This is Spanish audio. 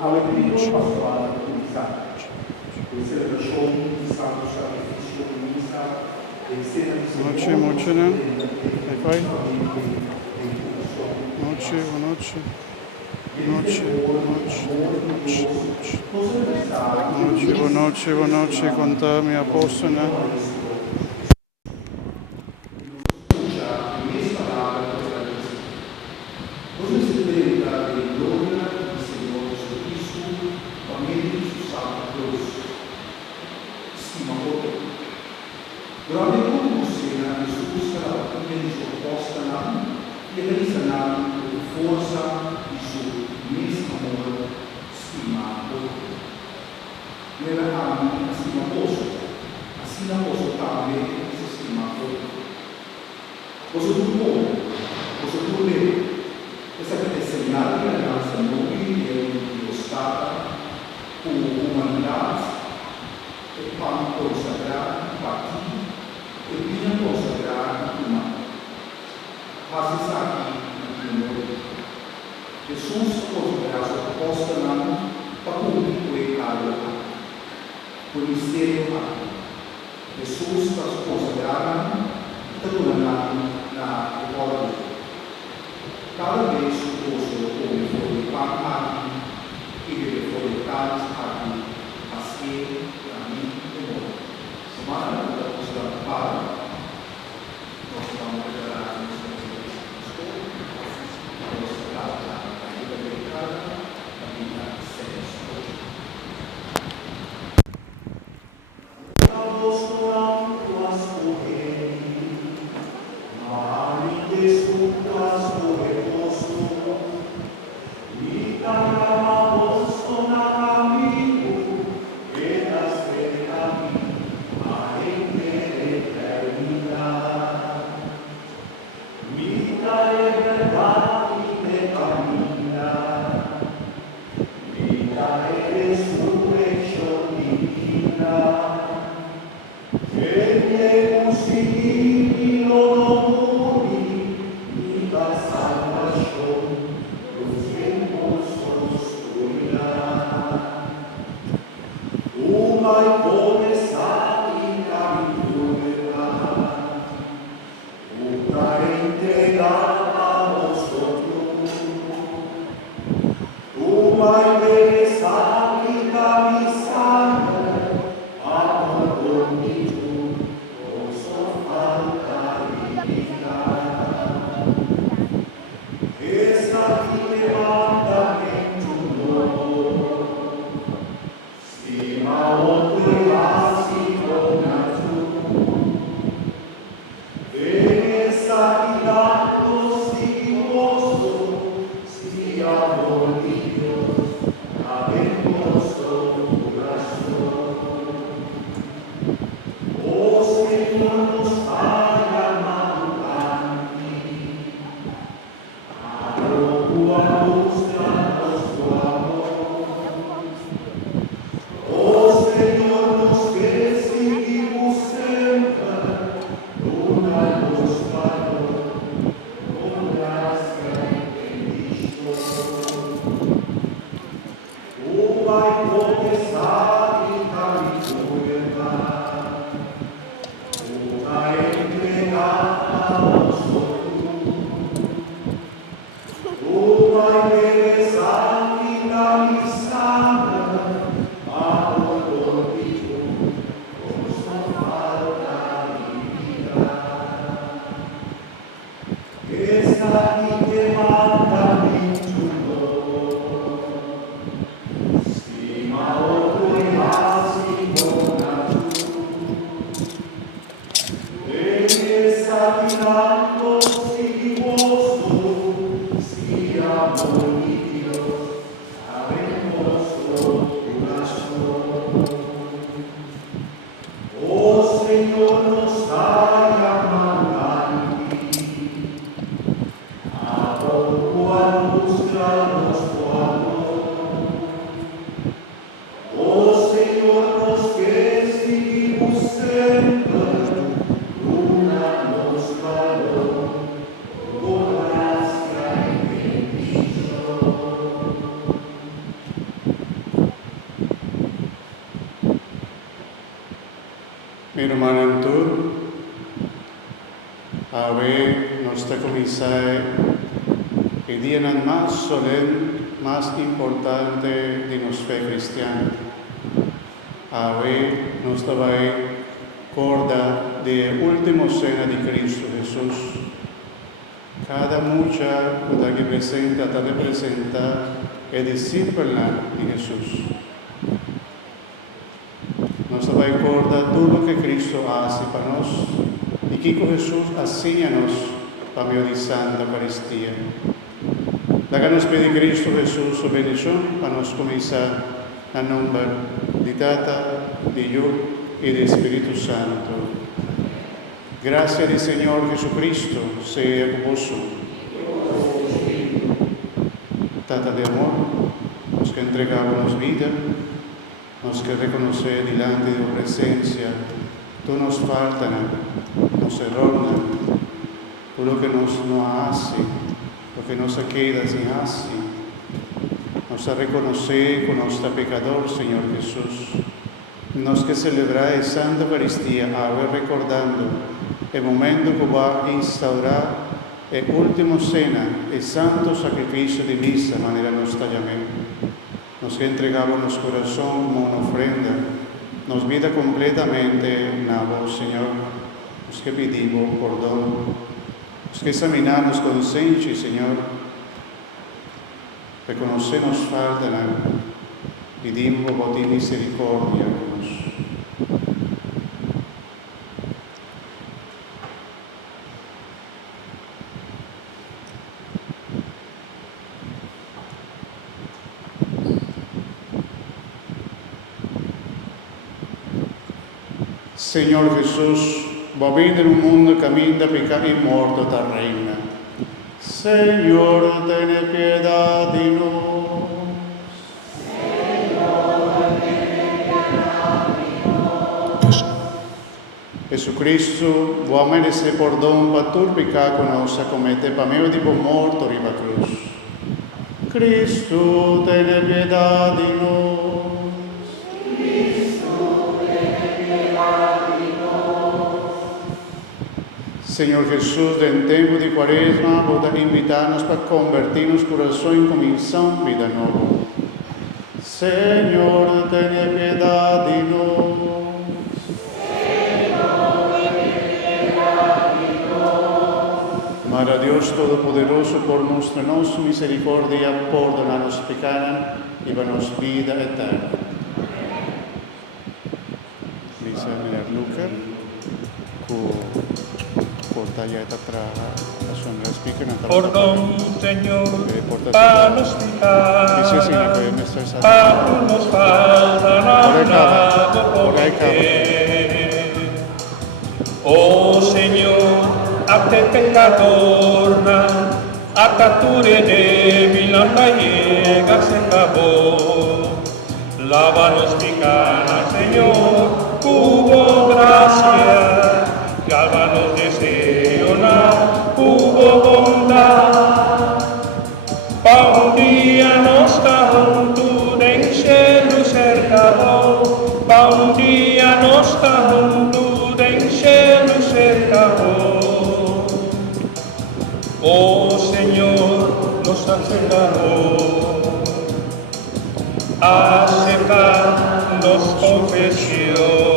Aleluia, pastoral, Noche, močene. Nechaj. Noche, noche. Noche, noche, contami apostone. cominciare il dia más solemne, más importante de nuestra fe cristiana. Hoy nos trae corda de última cena de Cristo Jesús. Cada mucha que presenta, representa el discípula de Jesús. Nos recuerda todo lo que Cristo hace para nosotros y que Jesús enseña-nos para meio de Santa Eucaristía. La que nos pide Cristo Jesús su bendición para nos comenzar a nombre de Tata, de Hijo y de Espíritu Santo. Gracias del Señor Jesucristo sea con vosotros. Tata de amor, los que entregamos vida, los que reconocer delante de tu presencia, tú nos faltan, nos erronan, tú lo que nos no hace, lo que nos queda sin hacer, nos reconocer con nuestro pecador, Señor Jesús, nos que celebrar la Santa Eucaristía, ahora recordando el momento que va a instaurar el último cena, el santo sacrificio de misa, manera nuestra llamemos. Nos entregamos nuestro corazón como una ofrenda, nos vida completamente a vos, Señor, nos que pedimos perdón, nos que examinamos consciente, Señor, reconocernos falta, pedimos por ti misericordia con nos. Señor Jesús, va a venir un mundo camina, pecado y muerto te reina. Señor, ten piedad de nos. Señor, ten piedad de nos. Jesucristo, va a merecer perdón para todo pecado que nos acomete, para medio de muerto en la cruz. Cristo, ten piedad de nos. Señor Jesús, en tiempo de Cuaresma, voy a invitarnos para convertirnos corazón en comenzar vida nueva. Señor, ten piedad de nos. Señor, ten piedad de nos. Madre Dios Todopoderoso, por nuestra misericordia, perdona los pecados y danos vida eterna. Lisa Luca, portalla tra la sua speaker Perdón, Señor, para los pecados, para nos faltan nada por qué. Oh Señor, a te pecador, a capture débil, anda llegas en favor. Lávanos pecados, Señor, hubo gracia, que álvanos deseo, hubo bondad. Pa un día nos juntos en cielo cercado, pa un día nos juntos en cielo cercado. Oh Señor, nos acercamos, aceptamos confesión.